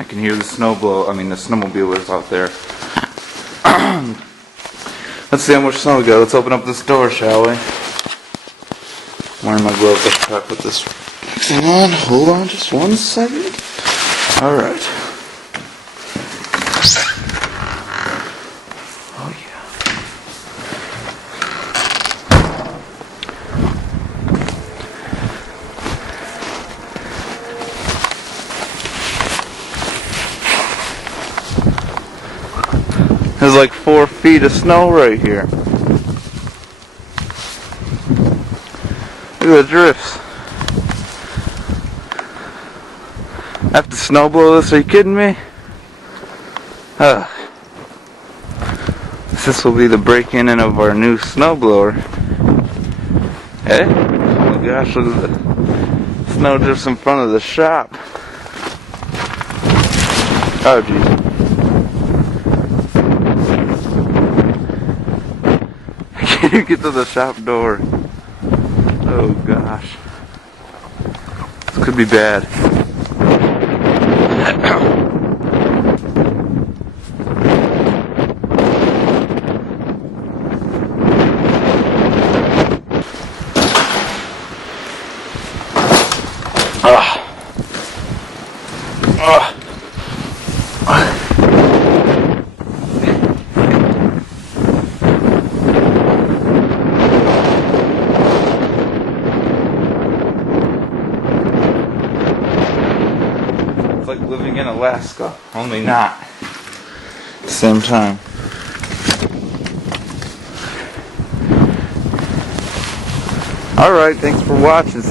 I can hear the the snowmobilers out there. Let's see how much snow we got. Let's open up this door, shall we? I'm wearing my gloves. Let's try to put this thing on. Hold on just 1 second. Alright. Oh yeah. There's like 4 feet of snow right here. Look at the drifts. I have to snow blow this, are you kidding me? This will be the break-in of our new snowblower. Hey? Oh my gosh, look at the snow drifts in front of the shop. Oh jeez. I can't even get to the shop door. Oh gosh. This could be bad. It's like living in Alaska, only not at the same time. Alright, thanks for watching.